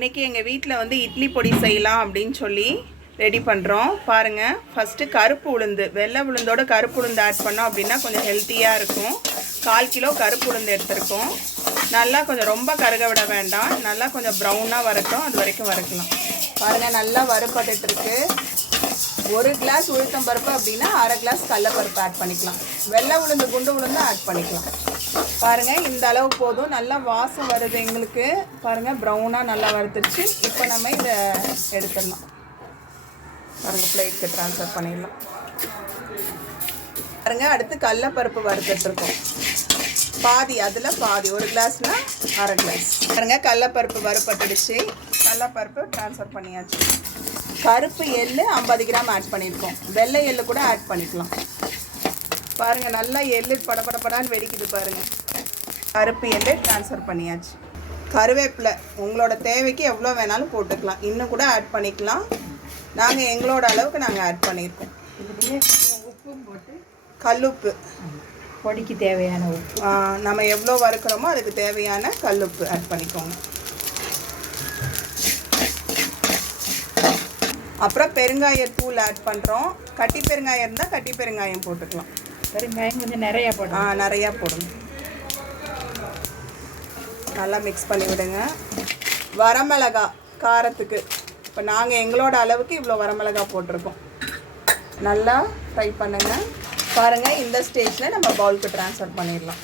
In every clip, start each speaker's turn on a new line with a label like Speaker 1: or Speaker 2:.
Speaker 1: இன்றைக்கி எங்கள் வீட்டில் வந்து இட்லி பொடி செய்யலாம் அப்படின்னு சொல்லி ரெடி பண்ணுறோம் பாருங்கள் ஃபஸ்ட்டு கருப்பு உளுந்து வெள்ளை உளுந்தோட கருப்பு உளுந்து ஆட் பண்ணோம் அப்படின்னா கொஞ்சம் ஹெல்த்தியாக இருக்கும். கால் கிலோ கருப்பு உளுந்து எடுத்திருக்கோம். நல்லா கொஞ்சம் ரொம்ப கருக விட வேண்டாம். நல்லா கொஞ்சம் ப்ரௌனாக வரட்டும் அது வரைக்கும் வறுக்கலாம். பாருங்கள் நல்லா வறுப்பட்டுருக்கு ஒரு கிளாஸ் உளுத்தம் பருப்பு அப்படின்னா அரை கிளாஸ் கடலப்பருப்பு ஆட் பண்ணிக்கலாம். வெள்ளை உளுந்து குண்டு உளுந்து ஆட் பண்ணிக்கலாம். பாருங்க இந்த அளவு போதும். நல்லா வாசம் வருது எங்களுக்கு. பாருங்க ப்ரௌனாக நல்லா வறுத்துருச்சு. இப்போ நம்ம இதை எடுத்துடலாம். பாருங்க பிளேட்க்கு ட்ரான்ஸ்ஃபர் பண்ணிடலாம். பாருங்க அடுத்து கடலப்பருப்பு வறுத்துட்ருக்கோம் பாதி அதில் பாதி. ஒரு கிளாஸ்னா அரை கிளாஸ் பாருங்க கடலப்பருப்பு வறுப்பட்டுடுச்சு கடலப்பருப்பு ட்ரான்ஸ்ஃபர் பண்ணியாச்சு. கருப்பு எள்ளு ஐம்பது கிராம் ஆட் பண்ணியிருக்கோம். வெள்ளை எள்ளு கூட ஆட் பண்ணிக்கலாம். பாருங்கள் நல்லா எள்ளு படப்படப்படான்னு வெடிக்குது பாருங்கள் கருப்பு எள்ளு ட்ரான்ஸ்ஃபர் பண்ணியாச்சு. கருவேப்பிலை உங்களோட தேவைக்கு எவ்வளோ வேணாலும் போட்டுக்கலாம். இன்னும் கூட ஆட் பண்ணிக்கலாம். நாங்கள் எங்களோட அளவுக்கு நாங்கள் ஆட் பண்ணியிருக்கோம்
Speaker 2: உப்பும் போட்டு
Speaker 1: கல்லுப்பு
Speaker 2: பொடிக்கு தேவையான உப்பு.
Speaker 1: ஆ, நம்ம எவ்வளோ வறுக்கிறோமோ அதுக்கு தேவையான கல்லுப்பு ஆட் பண்ணிக்கோங்க. அப்புறம் பெருங்காயத்தூள் ஆட் பண்ணுறோம் கட்டி பெருங்காயம் இருந்தால் கட்டி பெருங்காயம் போட்டுக்கலாம்.
Speaker 2: பெருங்காயம் கொஞ்சம் நிறையா
Speaker 1: ஆ
Speaker 2: போடணும்
Speaker 1: நிறையா போடுங்க நல்லா மிக்ஸ் பண்ணி விடுங்க. வரமிளகா காரத்துக்கு. இப்போ நாங்கள் எங்களோட அளவுக்கு இவ்வளோ வரமிளகா போட்டிருக்கோம். நல்லா ஃப்ரை பண்ணுங்க. பாருங்கள் இந்த ஸ்டேஜில் நம்ம பவுலுக்கு ட்ரான்ஸ்ஃபர் பண்ணிடலாம்.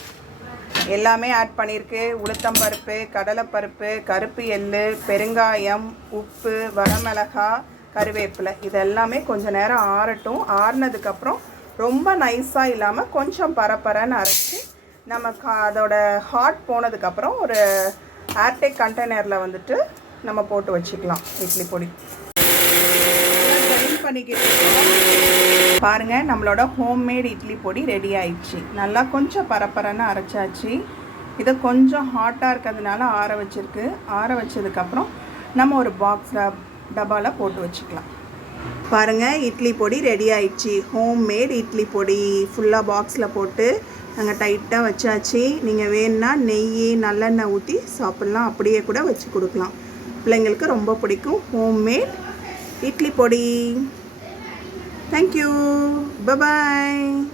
Speaker 1: எல்லாமே ஆட் பண்ணியிருக்கு. உளுத்தம்பருப்பு கடலைப்பருப்பு கருப்பு எள்ளு பெருங்காயம் உப்பு வரமிளகா கருவேப்பிலை. இது எல்லாமே கொஞ்சம் நேரம் ஆறட்டும். ஆறுனதுக்கப்புறம் ரொம்ப நைஸாக இல்லாமல் கொஞ்சம் பரப்பரன்னு அரைச்சி நம்ம கா அதோட ஹாட் போனதுக்கப்புறம் ஒரு ஏர்டெக் கண்டெய்னரில் வந்துட்டு நம்ம போட்டு வச்சுக்கலாம் இட்லி பொடி. பண்ணிக்கிட்டு பாருங்கள் பாருங்க நம்மளோட ஹோம்மேட் இட்லி பொடி ரெடி ஆயிடுச்சு. நல்லா கொஞ்சம் பரப்பரன்னு அரைச்சாச்சு. இதை கொஞ்சம் ஹாட்டாக இருக்கிறதுனால ஆற வச்சிருக்கு. ஆற வச்சதுக்கப்புறம் நம்ம ஒரு பாக்ஸ் டப்பாவில் போட்டு வச்சுக்கலாம். பாருங்கள் இட்லி பொடி ரெடி ஆயிடுச்சு. ஹோம்மேட் இட்லி பொடி ஃபுல்லாக பாக்ஸில் போட்டு நாங்கள் டைட்டாக வச்சாச்சு. நீங்கள் வேணும்னா நெய் நல்லெண்ணெய் ஊற்றி சாப்பிட்லாம். அப்படியே கூட வச்சு கொடுக்கலாம். பிள்ளைங்களுக்கு ரொம்ப பிடிக்கும். ஹோம்மேட் இட்லி பொடி. Thank you bye bye